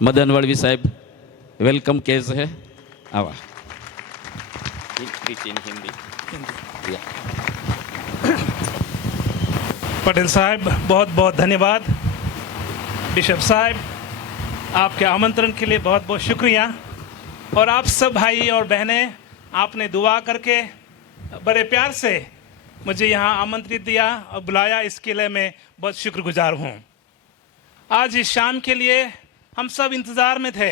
મદન વળવી સાહેબ welcome case છે આવા पटेल साहब बहुत बहुत धन्यवाद। बिशप साहब आपके आमंत्रण के लिए बहुत बहुत शुक्रिया। और आप सब भाई और बहनें, आपने दुआ करके बड़े प्यार से मुझे यहाँ आमंत्रित दिया और बुलाया, इसके लिए मैं बहुत शुक्रगुजार हूँ। आज इस शाम के लिए हम सब इंतज़ार में थे।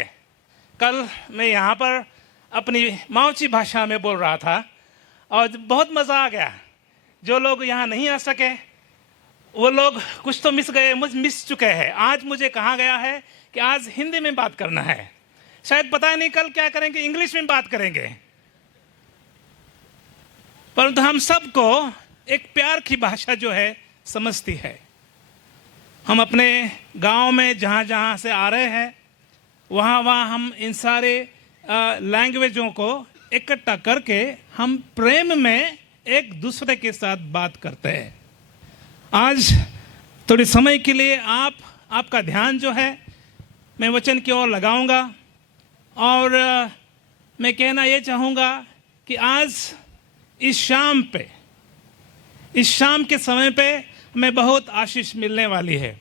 कल मैं यहाँ पर अपनी माओची भाषा में बोल रहा था और बहुत मज़ा आ गया। जो लोग यहाँ नहीं आ सके वो लोग कुछ तो मिस चुके हैं। आज मुझे कहा गया है कि आज हिंदी में बात करना है, शायद पता नहीं कल क्या करेंगे, इंग्लिश में बात करेंगे, परंतु हम सबको एक प्यार की भाषा जो है समझती है। हम अपने गांव में जहाँ जहाँ से आ रहे हैं वहाँ हम इन सारे लैंग्वेजों को इकट्ठा करके हम प्रेम में एक दूसरे के साथ बात करते हैं। आज थोड़ी समय के लिए आपका ध्यान जो है मैं वचन की ओर लगाऊंगा और मैं कहना ये चाहूँगा कि आज इस शाम के समय पे हमें बहुत आशीष मिलने वाली है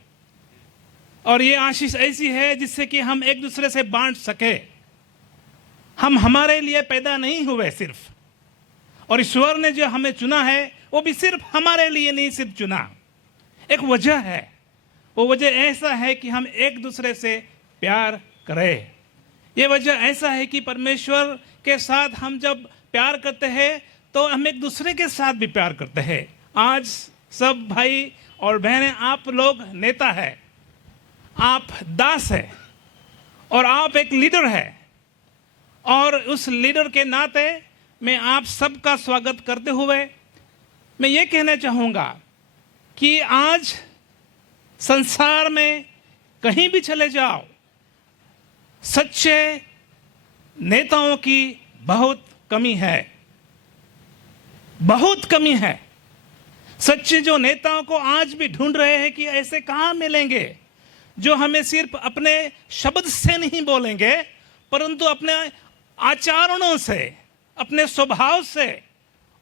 और ये आशीष ऐसी है जिससे कि हम एक दूसरे से बांट सके। हम हमारे लिए पैदा नहीं हुए सिर्फ, और ईश्वर ने जो हमें चुना है वो भी सिर्फ हमारे लिए नहीं सिर्फ चुना, एक वजह है। वो वजह ऐसा है कि हम एक दूसरे से प्यार करें। ये वजह ऐसा है कि परमेश्वर के साथ हम जब प्यार करते हैं तो हम एक दूसरे के साथ भी प्यार करते हैं। आज सब भाई और बहनें, आप लोग नेता है, आप दास है और आप एक लीडर है, और उस लीडर के नाते मैं आप सबका स्वागत करते हुए मैं ये कहना चाहूँगा कि आज संसार में कहीं भी चले जाओ, सच्चे नेताओं की बहुत कमी है, बहुत कमी है। सच्चे जो नेताओं को आज भी ढूंढ रहे हैं कि ऐसे कहाँ मिलेंगे जो हमें सिर्फ अपने शब्द से नहीं बोलेंगे परंतु अपने आचरणों से, अपने स्वभाव से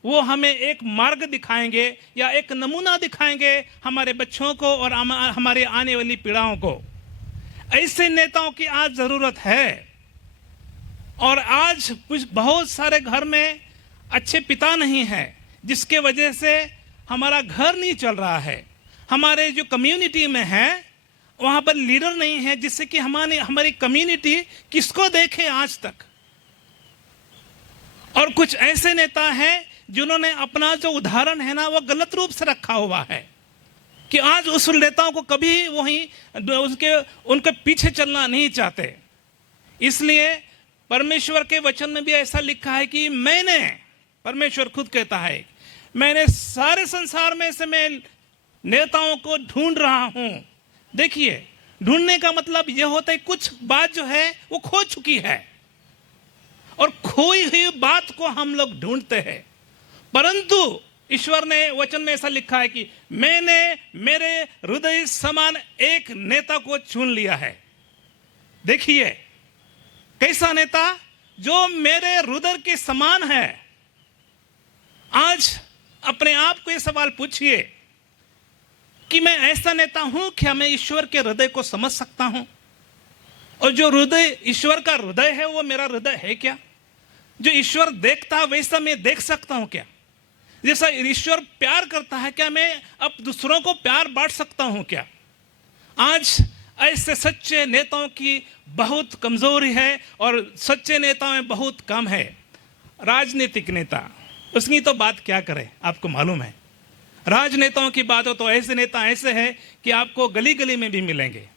वो हमें एक मार्ग दिखाएंगे या एक नमूना दिखाएंगे हमारे बच्चों को और हमारे आने वाली पीढ़ाओं को। ऐसे नेताओं की आज ज़रूरत है। और आज कुछ बहुत सारे घर में अच्छे पिता नहीं हैं, जिसके वजह से हमारा घर नहीं चल रहा है। हमारे जो कम्युनिटी में है वहाँ पर लीडर नहीं है, जिससे कि हमारी कम्युनिटी किसको देखे आज तक। और कुछ ऐसे नेता हैं जिन्होंने अपना जो उदाहरण है ना वो गलत रूप से रखा हुआ है कि आज उस नेताओं को कभी उनके पीछे चलना नहीं चाहते। इसलिए परमेश्वर के वचन में भी ऐसा लिखा है कि परमेश्वर खुद कहता है, मैंने सारे संसार में से मैं नेताओं को ढूंढ रहा हूं। देखिए, ढूंढने का मतलब यह होता है कुछ बात जो है वो खो चुकी है और खोई हुई बात को हम लोग ढूंढते हैं, परंतु ईश्वर ने वचन में ऐसा लिखा है कि मैंने मेरे हृदय समान एक नेता को चुन लिया है। देखिए, कैसा नेता जो मेरे हृदय के समान है। आज अपने आप को ये सवाल पूछिए कि मैं ऐसा नेता हूं क्या मैं ईश्वर के हृदय को समझ सकता हूं? और जो हृदय ईश्वर का हृदय है वो मेरा हृदय है क्या? जो ईश्वर देखता है वैसा मैं देख सकता हूं क्या? जैसा ईश्वर प्यार करता है क्या मैं अब दूसरों को प्यार बांट सकता हूं क्या? आज ऐसे सच्चे नेताओं की बहुत कमजोरी है और सच्चे नेताओं में बहुत कम है। राजनीतिक नेता, उसकी तो बात क्या करें, आपको मालूम है। राजनेताओं की बात हो तो ऐसे नेता ऐसे हैं कि आपको गली गली में भी मिलेंगे,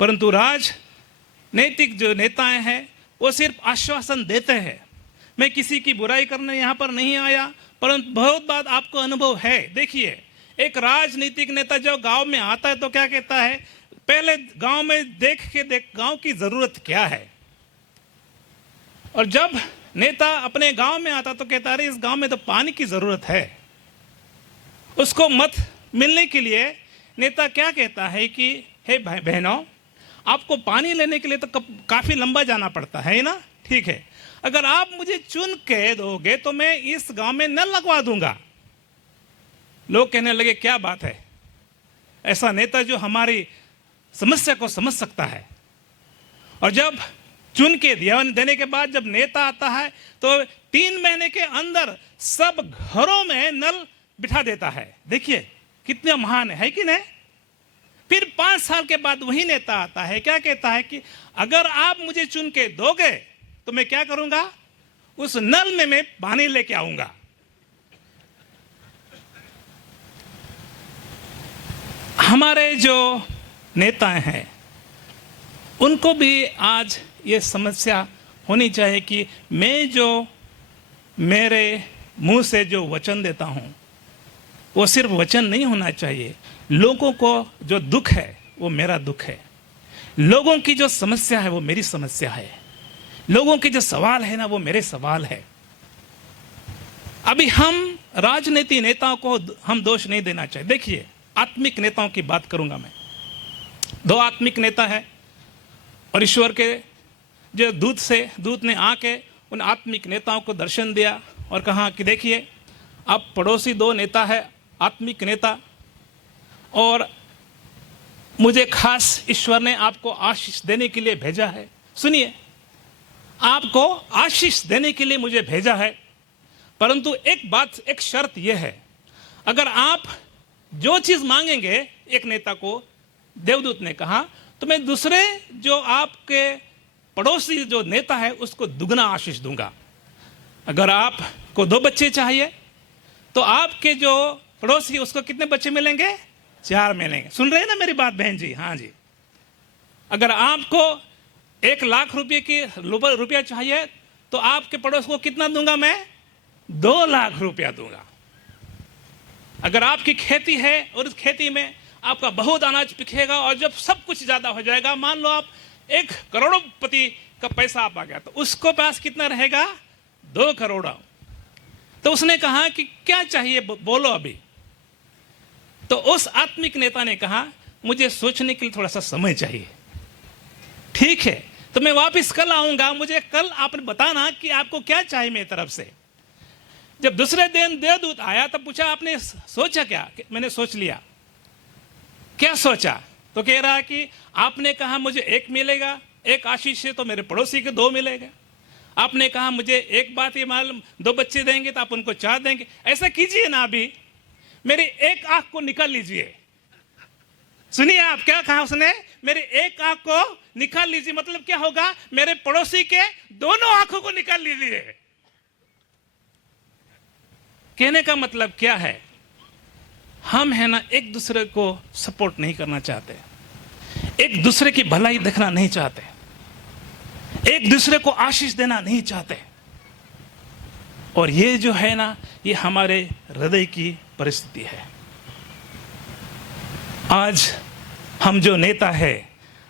परंतु राजनीतिक जो नेताएं हैं वो सिर्फ आश्वासन देते हैं। मैं किसी की बुराई करने यहाँ पर नहीं आया, परंतु बहुत बात आपको अनुभव है। देखिए, एक राजनीतिक नेता जो गांव में आता है तो क्या कहता है, पहले गांव में देख गांव की जरूरत क्या है, और जब नेता अपने गांव में आता तो कहता है इस गांव में तो पानी की जरूरत है। उसको मत मिलने के लिए नेता क्या कहता है कि हे भाई बहनों, आपको पानी लेने के लिए तो काफी लंबा जाना पड़ता है ना, ठीक है। अगर आप मुझे चुन के दोगे तो मैं इस गांव में नल लगवा दूंगा। लोग कहने लगे क्या बात है, ऐसा नेता जो हमारी समस्या को समझ सकता है। और जब चुन के देने के बाद जब नेता आता है तो 3 महीने के अंदर सब घरों में नल बिठा देता है। देखिए कितना महान है कि नहीं। फिर 5 साल के बाद वही नेता आता है, क्या कहता है कि अगर आप मुझे चुन के दोगे तो मैं क्या करूंगा, उस नल में मैं पानी लेके आऊंगा। हमारे जो नेता हैं उनको भी आज ये समस्या होनी चाहिए कि मैं जो मेरे मुंह से जो वचन देता हूं वो सिर्फ वचन नहीं होना चाहिए। लोगों को जो दुख है वो मेरा दुख है, लोगों की जो समस्या है वो मेरी समस्या है, लोगों के जो सवाल है ना वो मेरे सवाल है। अभी हम राजनीति नेताओं को हम दोष नहीं देना चाहिए। देखिए आत्मिक नेताओं की बात करूंगा मैं। 2 आत्मिक नेता है और ईश्वर के जो दूत ने आके उन आत्मिक नेताओं को दर्शन दिया और कहा कि देखिए आप पड़ोसी 2 नेता है आत्मिक नेता, और मुझे खास ईश्वर ने आपको आशीष देने के लिए भेजा है। सुनिए, आपको आशीष देने के लिए मुझे भेजा है, परंतु एक शर्त यह है, अगर आप जो चीज मांगेंगे, एक नेता को देवदूत ने कहा, तो मैं दूसरे जो आपके पड़ोसी जो नेता है उसको दुगना आशीष दूंगा। अगर आपको 2 बच्चे चाहिए तो आपके जो पड़ोसी उसको कितने बच्चे मिलेंगे, 4 मिलेंगे। सुन रहे हैं ना मेरी बात बहन जी? हाँ जी। अगर आपको 1 लाख रुपया चाहिए तो आपके पड़ोस को कितना दूंगा मैं, 2 लाख रुपया दूंगा। अगर आपकी खेती है और उस खेती में आपका बहुत अनाज बिकेगा और जब सब कुछ ज्यादा हो जाएगा, मान लो आप 1 करोड़पति का पैसा आप आ गया, तो उसको पास कितना रहेगा, 2 करोड़। तो उसने कहा कि क्या चाहिए बोलो अभी। तो उस आत्मिक नेता ने कहा मुझे सोचने के लिए थोड़ा सा समय चाहिए। ठीक है, तो मैं वापस कल आऊंगा, मुझे कल आपने बताना कि आपको क्या चाहिए मेरी तरफ से। जब दूसरे दिन देवदूत आया तब पूछा आपने सोचा क्या? मैंने सोच लिया। क्या सोचा? तो कह रहा है कि आपने कहा मुझे 1 मिलेगा, 1 आशीष है तो मेरे पड़ोसी के 2 मिलेगा। आपने कहा मुझे एक बात ये मालूम, 2 बच्चे देंगे तो आप उनको 4 देंगे। ऐसा कीजिए ना, अभी मेरी 1 आंख को निकाल लीजिए। सुनिए आप, क्या कहा उसने, मेरी 1 आंख को निकाल लीजिए। मतलब क्या होगा, मेरे पड़ोसी के दोनों आंखों को निकाल लीजिए। कहने का मतलब क्या है, हम है ना एक दूसरे को सपोर्ट नहीं करना चाहते, एक दूसरे की भलाई देखना नहीं चाहते, एक दूसरे को आशीष देना नहीं चाहते। और ये जो है ना, ये हमारे हृदय की परिस्थिति है। आज हम जो नेता है,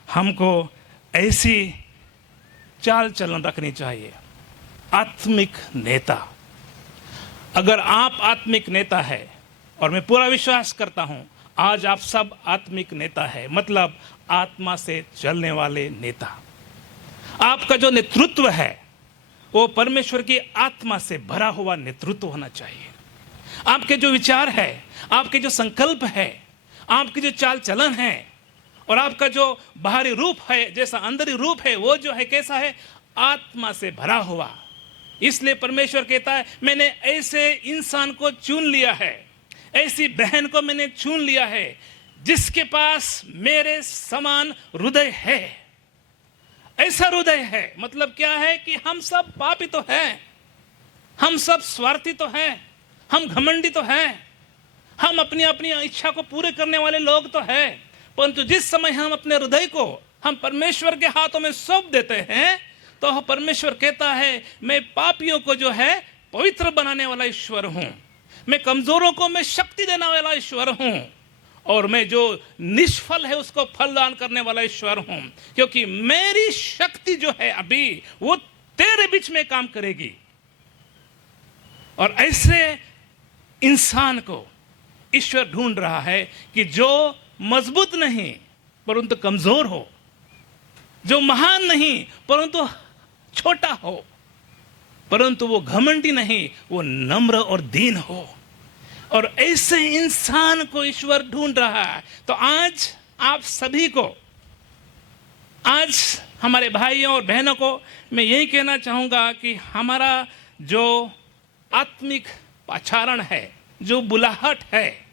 हमको ऐसी चाल चलन रखनी चाहिए। आत्मिक नेता, अगर आप आत्मिक नेता है, और मैं पूरा विश्वास करता हूं आज आप सब आत्मिक नेता है, मतलब आत्मा से चलने वाले नेता। आपका जो नेतृत्व है वो परमेश्वर की आत्मा से भरा हुआ नेतृत्व होना चाहिए। आपके जो विचार है, आपके जो संकल्प है, आपकी जो चाल चलन है, और आपका जो बाहरी रूप है, जैसा अंदरी रूप है, वो जो है कैसा है, आत्मा से भरा हुआ। इसलिए परमेश्वर कहता है मैंने ऐसे इंसान को चुन लिया है, ऐसी बहन को मैंने चुन लिया है जिसके पास मेरे समान हृदय है। ऐसा हृदय है मतलब क्या है कि हम सब पापी तो हैं, हम सब स्वार्थी तो हैं, हम घमंडी तो हैं, हम अपनी अपनी इच्छा को पूरे करने वाले लोग तो हैं, परंतु जिस समय हम अपने हृदय को हम परमेश्वर के हाथों में सौंप देते हैं तो परमेश्वर कहता है मैं पापियों को जो है पवित्र बनाने वाला ईश्वर हूं, मैं कमजोरों को मैं शक्ति देने वाला ईश्वर हूं, और मैं जो निष्फल है उसको फलदान करने वाला ईश्वर हूं, क्योंकि मेरी शक्ति जो है अभी वो तेरे बीच में काम करेगी। और ऐसे इंसान को ईश्वर ढूंढ रहा है कि जो मजबूत नहीं परंतु कमजोर हो, जो महान नहीं परंतु छोटा हो, परंतु वो घमंडी नहीं, वो नम्र और दीन हो। और ऐसे इंसान को ईश्वर ढूंढ रहा है। तो आज आप सभी को, आज हमारे भाइयों और बहनों को मैं यही कहना चाहूँगा कि हमारा जो आत्मिक पाचारण है, जो बुलाहट है,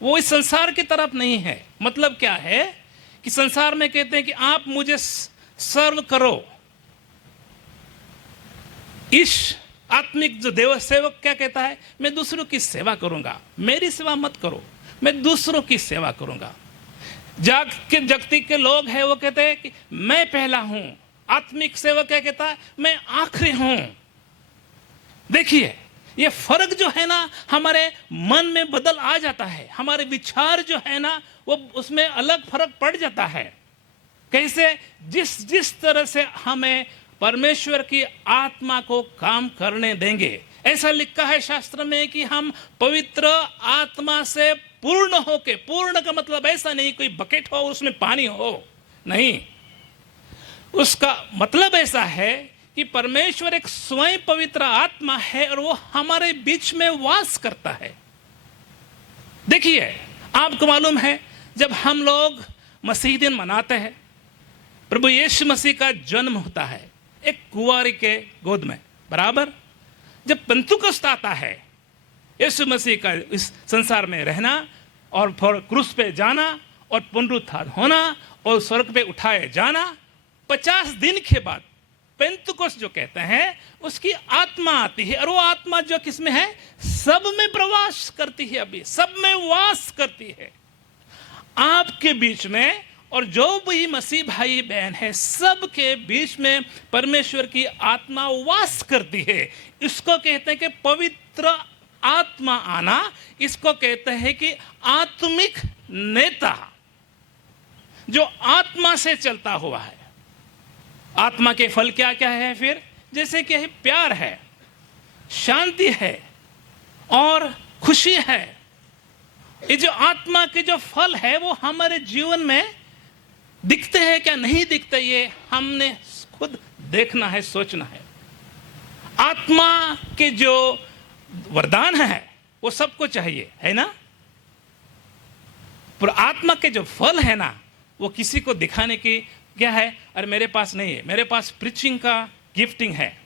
वो इस संसार की तरफ नहीं है। मतलब क्या है कि संसार में कहते हैं कि आप मुझे सर्व करो। इस आत्मिक जो देव सेवक क्या कहता है, मैं दूसरों की सेवा करूंगा। मेरी सेवा मत करो, मैं दूसरों की सेवा करूंगा। जगती के लोग हैं वो कहते हैं कि मैं पहला हूं। आत्मिक सेवक क्या कहता है, मैं आखिरी हूं। देखिए ये फर्क जो है ना हमारे मन में बदल आ जाता है, हमारे विचार जो है ना वो उसमें अलग फर्क पड़ जाता है। कैसे, जिस तरह से हमें परमेश्वर की आत्मा को काम करने देंगे। ऐसा लिखा है शास्त्र में कि हम पवित्र आत्मा से पूर्ण होके, पूर्ण का मतलब ऐसा नहीं कोई बकेट हो उसमें पानी हो, नहीं, उसका मतलब ऐसा है कि परमेश्वर एक स्वयं पवित्र आत्मा है और वो हमारे बीच में वास करता है। देखिए आपको मालूम है जब हम लोग मसीह दिन मनाते हैं, प्रभु यीशु मसीह का जन्म होता है एक कुंवारी के गोद में, बराबर। जब पेंतुकोस्त आता है, यीशु मसीह का इस संसार में रहना और फिर क्रूस पे जाना और पुनरुत्थान होना और स्वर्ग पे उठाए जाना, 50 दिन के बाद पेंतुकोस्त जो कहते हैं उसकी आत्मा आती है। और वो आत्मा जो किसमें है, सब में प्रवास करती है, अभी सब में वास करती है आपके बीच में। और जो भी मसीह भाई बहन है सबके बीच में परमेश्वर की आत्मा वास करती है। इसको कहते हैं कि पवित्र आत्मा आना, इसको कहते हैं कि आत्मिक नेता जो आत्मा से चलता हुआ है। आत्मा के फल क्या क्या है फिर, जैसे कि है प्यार है, शांति है और खुशी है। ये जो आत्मा के जो फल है वो हमारे जीवन में दिखते हैं क्या नहीं दिखते, ये हमने खुद देखना है, सोचना है। आत्मा के जो वरदान है वो सबको चाहिए, है ना। पर आत्मा के जो फल है ना वो किसी को दिखाने की क्या है, अरे मेरे पास नहीं है, मेरे पास प्रीचिंग का गिफ्टिंग है,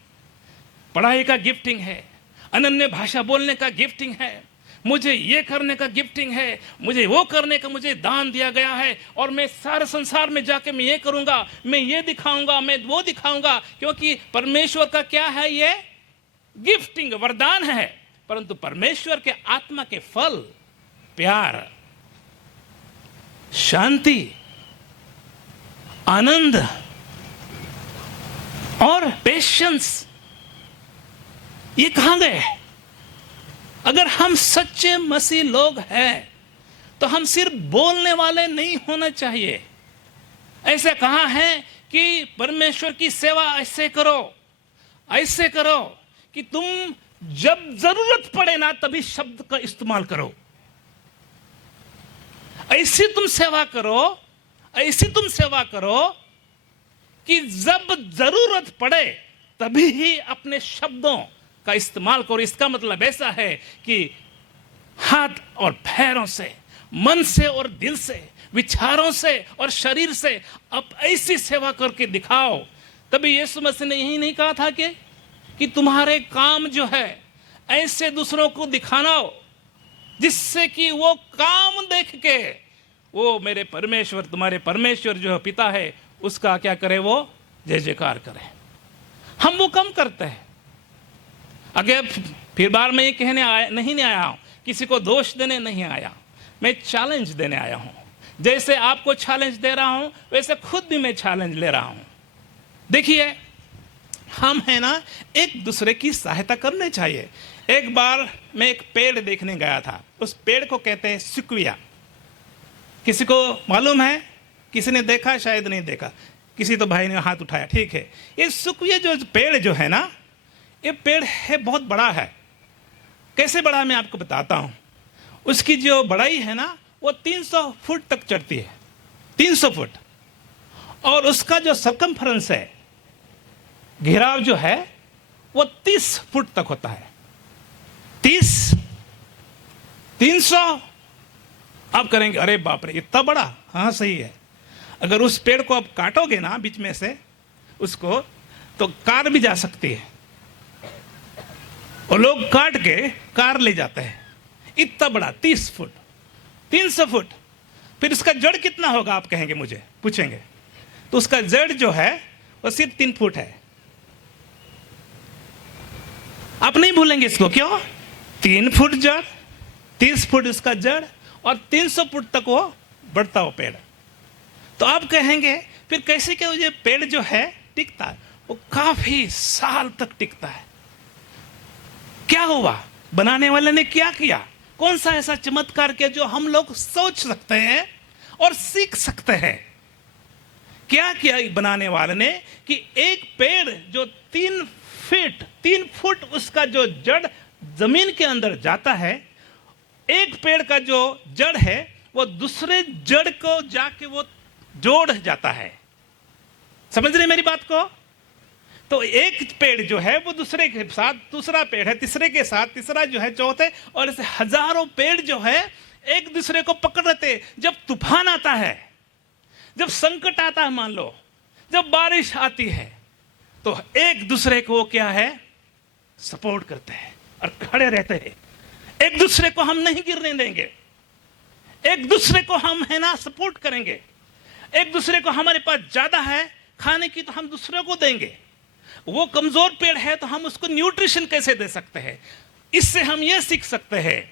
पढ़ाई का गिफ्टिंग है, अनन्य भाषा बोलने का गिफ्टिंग है, मुझे ये करने का गिफ्टिंग है, मुझे वो करने का मुझे दान दिया गया है, और मैं सारे संसार में जाके मैं ये करूंगा, मैं ये दिखाऊंगा, मैं वो दिखाऊंगा। क्योंकि परमेश्वर का क्या है, ये गिफ्टिंग वरदान है। परंतु परमेश्वर के आत्मा के फल प्यार, शांति, आनंद और पेशेंस, ये कहां गए। अगर हम सच्चे मसीह लोग हैं तो हम सिर्फ बोलने वाले नहीं होना चाहिए। ऐसे कहा है कि परमेश्वर की सेवा ऐसे करो, ऐसे करो कि तुम जब जरूरत पड़े ना तभी शब्द का इस्तेमाल करो। ऐसी तुम सेवा करो, ऐसी तुम सेवा करो कि जब जरूरत पड़े तभी ही अपने शब्दों का इस्तेमाल करो। इसका मतलब ऐसा है कि हाथ और पैरों से, मन से और दिल से, विचारों से और शरीर से अब ऐसी सेवा करके दिखाओ। तभी यीशु मसीह ने यही नहीं कहा था कि तुम्हारे काम जो है ऐसे दूसरों को दिखाना हो जिससे कि वो काम देख के वो मेरे परमेश्वर, तुम्हारे परमेश्वर जो पिता है उसका क्या करे, वो जय जयकार करे। हम वो कम करते हैं। अगर फिर बार मैं ये कहने नहीं आया हूं, किसी को दोष देने नहीं आया, मैं चैलेंज देने आया हूं। जैसे आपको चैलेंज दे रहा हूं वैसे खुद भी मैं चैलेंज ले रहा हूं। देखिए हम है ना एक दूसरे की सहायता करने चाहिए। एक बार मैं एक पेड़ देखने गया था, उस पेड़ को कहते हैं सिक्विया। किसी को मालूम है, किसी ने देखा, शायद नहीं देखा, किसी तो भाई ने हाथ उठाया, ठीक है। ये सिक्विया जो पेड़ जो है ना, ये पेड़ है बहुत बड़ा है। कैसे बड़ा मैं आपको बताता हूं। उसकी जो बड़ाई है ना वो 300 फुट तक चढ़ती है, 300 फुट। और उसका जो सरकमफरेंस है, घेराव जो है, वो 30 फुट तक होता है। 30, 300। आप करेंगे अरे बाप रे इतना बड़ा। हाँ सही है। अगर उस पेड़ को आप काटोगे ना बीच में से उसको, तो कार भी जा सकती है, और लोग काट के कार ले जाते हैं। इतना बड़ा 30 फुट, 300 फुट। फिर इसका जड़ कितना होगा आप कहेंगे, मुझे पूछेंगे। तो उसका जड़ जो है वो सिर्फ 3 फुट है। आप नहीं भूलेंगे इसको, क्यों? 3 फुट जड़, 30 फुट इसका जड़, और 300 फुट तक वो बढ़ता हो पेड़। तो आप कहेंगे फिर कैसे क्या ये पेड़ जो है टिकता है? वो काफी साल तक टिकता है। क्या हुआ? बनाने वाले ने क्या किया? कौन सा ऐसा चमत्कार किया जो हम लोग सोच सकते हैं और सीख सकते हैं? क्या किया बनाने वाले ने कि एक पेड़ जो 3 फुट उसका जो जड़ जमीन के अंदर जाता है, एक पेड़ का जो जड़ है वो दूसरे जड़ को जाके वो जोड़ जाता है। समझ रहे मेरी बात को? तो एक पेड़ जो है वो दूसरे के साथ, दूसरा पेड़ है तीसरे के साथ, तीसरा जो है चौथे, और ऐसे हजारों पेड़ जो है एक दूसरे को पकड़ लेते। जब तूफान आता है, जब संकट आता है, मान लो जब बारिश आती है, तो एक दूसरे को क्या है सपोर्ट करते हैं और खड़े रहते हैं। एक दूसरे को हम नहीं गिरने देंगे, एक दूसरे को हम है ना सपोर्ट करेंगे। एक दूसरे को हमारे पास ज्यादा है खाने की तो हम दूसरे को देंगे। वो कमजोर पेड़ है तो हम उसको न्यूट्रिशन कैसे दे सकते हैं? इससे हम ये सीख सकते हैं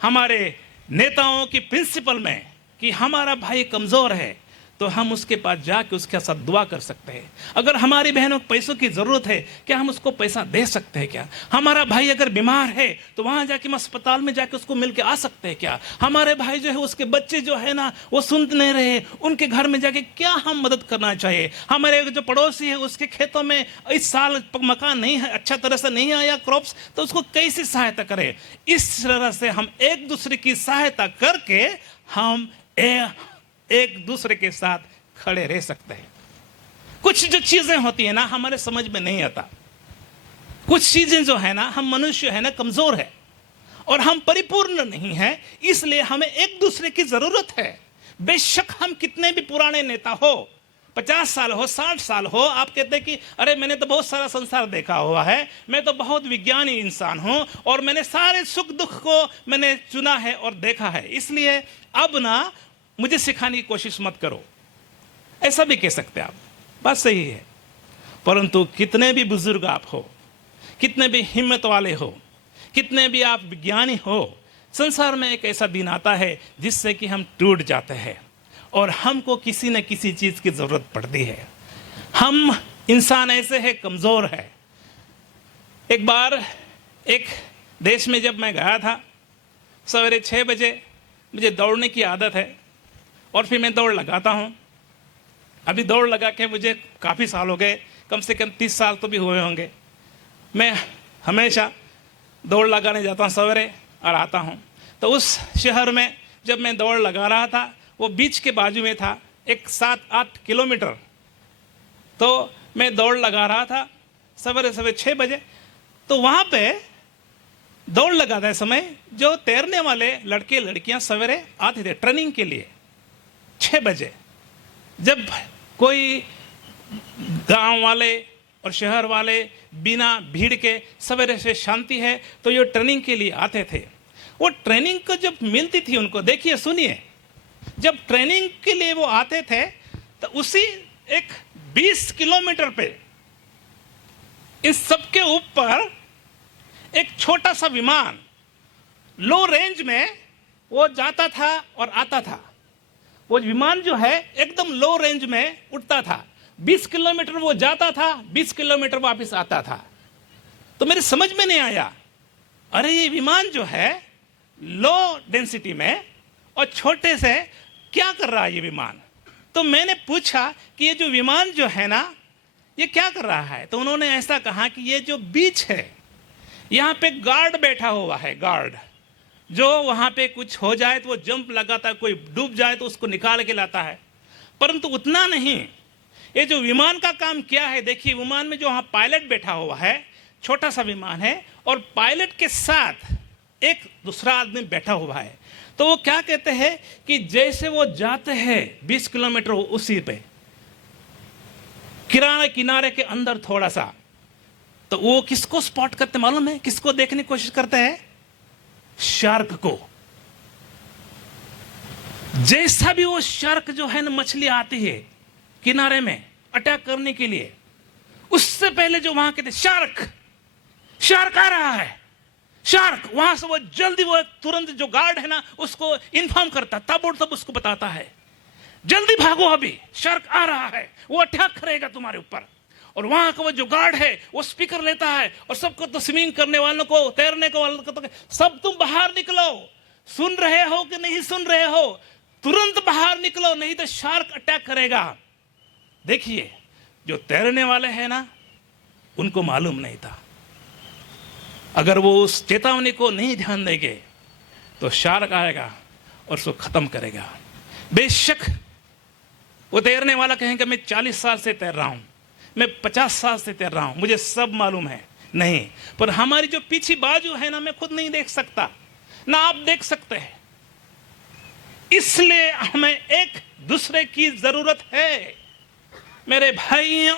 हमारे नेताओं की प्रिंसिपल में कि हमारा भाई कमजोर है तो हम उसके पास जाके उसके साथ दुआ कर सकते हैं। अगर हमारी बहनों को पैसों की जरूरत है, क्या हम उसको पैसा दे सकते हैं? क्या हमारा भाई अगर बीमार है तो वहां जाके हम अस्पताल में जाके उसको मिलके आ सकते हैं? क्या हमारे भाई जो है उसके बच्चे जो है ना वो सुन नहीं रहे, उनके घर में जाके क्या हम मदद करना चाहिए? हमारे जो पड़ोसी है उसके खेतों में इस साल मकान नहीं है, अच्छा तरह से नहीं आया क्रॉप्स, तो उसको कैसे सहायता करें? इस तरह से हम एक दूसरे की सहायता करके हम एक दूसरे के साथ खड़े रह सकते हैं। कुछ जो चीजें होती है ना हमारे समझ में नहीं आता। कुछ चीजें जो है ना, हम मनुष्य है ना कमजोर है और हम परिपूर्ण नहीं है, इसलिए हमें एक दूसरे की जरूरत है। बेशक हम कितने भी पुराने नेता हो, 50 साल हो, 60 साल हो, आप कहते हैं कि अरे मैंने तो बहुत सारा संसार देखा हुआ है, मैं तो बहुत विज्ञानी इंसान हूं और मैंने सारे सुख दुख को मैंने चुना है और देखा है, इसलिए अब ना मुझे सिखाने की कोशिश मत करो। ऐसा भी कह सकते आप, बात सही है। परंतु कितने भी बुजुर्ग आप हो, कितने भी हिम्मत वाले हो, कितने भी आप विज्ञानी हो, संसार में एक ऐसा दिन आता है जिससे कि हम टूट जाते हैं और हमको किसी न किसी चीज की जरूरत पड़ती है। हम इंसान ऐसे है, कमजोर है। एक बार एक देश में जब मैं गया था, सवेरे 6 बजे मुझे दौड़ने की आदत है और फिर मैं दौड़ लगाता हूँ। अभी दौड़ लगा के मुझे काफ़ी साल हो गए, कम से कम 30 साल तो भी हुए होंगे। मैं हमेशा दौड़ लगाने जाता हूँ सवेरे और आता हूँ। तो उस शहर में जब मैं दौड़ लगा रहा था, वो बीच के बाजू में था, एक 7-8 किलोमीटर। तो मैं दौड़ लगा रहा था सवेरे 6 बजे। तो वहाँ पे दौड़ लगाते समय जो तैरने वाले लड़के लड़कियाँ सवेरे आते थे ट्रेनिंग के लिए 6 बजे। जब कोई गांव वाले और शहर वाले बिना भीड़ के सवेरे से शांति है तो ये ट्रेनिंग के लिए आते थे। वो ट्रेनिंग को जब मिलती थी उनको, देखिए सुनिए, जब ट्रेनिंग के लिए वो आते थे तो उसी एक 20 किलोमीटर पे इस सबके ऊपर एक छोटा सा विमान लो रेंज में वो जाता था और आता था। वो विमान जो है एकदम लो रेंज में उड़ता था। 20 किलोमीटर वो जाता था, 20 किलोमीटर वापस आता था। तो मेरे समझ में नहीं आया, अरे ये विमान जो है लो डेंसिटी में और छोटे से क्या कर रहा है ये विमान? तो मैंने पूछा कि ये जो विमान जो है ना ये क्या कर रहा है? तो उन्होंने ऐसा कहा कि ये जो बीच है यहाँ पे गार्ड बैठा हुआ है, गार्ड जो वहां पे कुछ हो जाए तो वो जंप लगाता है, कोई डूब जाए तो उसको निकाल के लाता है। परंतु उतना नहीं, ये जो विमान का काम क्या है, देखिए विमान में जो वहां पायलट बैठा हुआ है, छोटा सा विमान है, और पायलट के साथ एक दूसरा आदमी बैठा हुआ है। तो वो क्या कहते हैं कि जैसे वो जाते हैं 20 किलोमीटर उसी पे किनारे किनारे के अंदर थोड़ा सा, तो वो किसको स्पॉट करते मालूम है? किसको देखने की कोशिश करते हैं? शार्क को। जैसा भी वो शार्क जो है ना, मछली आती है किनारे में अटैक करने के लिए, उससे पहले जो वहां कहते शार्क, शार्क आ रहा है, शार्क, वहां से वो जल्दी वो तुरंत जो गार्ड है ना उसको इन्फॉर्म करता, ताबड़तोड़ उसको बताता है जल्दी भागो, अभी शार्क आ रहा है, वो अटैक करेगा तुम्हारे ऊपर। और वहां का वो जो गार्ड है वो स्पीकर लेता है और सबको, तो स्विमिंग करने वालों को, तैरने को वालों को, तो सब तुम बाहर निकलो, सुन रहे हो कि नहीं सुन रहे हो, तुरंत बाहर निकलो नहीं तो शार्क अटैक करेगा। देखिए जो तैरने वाले हैं ना उनको मालूम नहीं था, अगर वो उस चेतावनी को नहीं ध्यान देंगे तो शार्क आएगा और उसको खत्म करेगा। बेशक वो तैरने वाला कहेंगे मैं 40 साल से तैर रहा हूं, मैं 50 साल से तैर रहा हूं, मुझे सब मालूम है, नहीं, पर हमारी जो पीछे बाजू है ना, मैं खुद नहीं देख सकता ना आप देख सकते हैं, इसलिए हमें एक दूसरे की जरूरत है मेरे भाइयों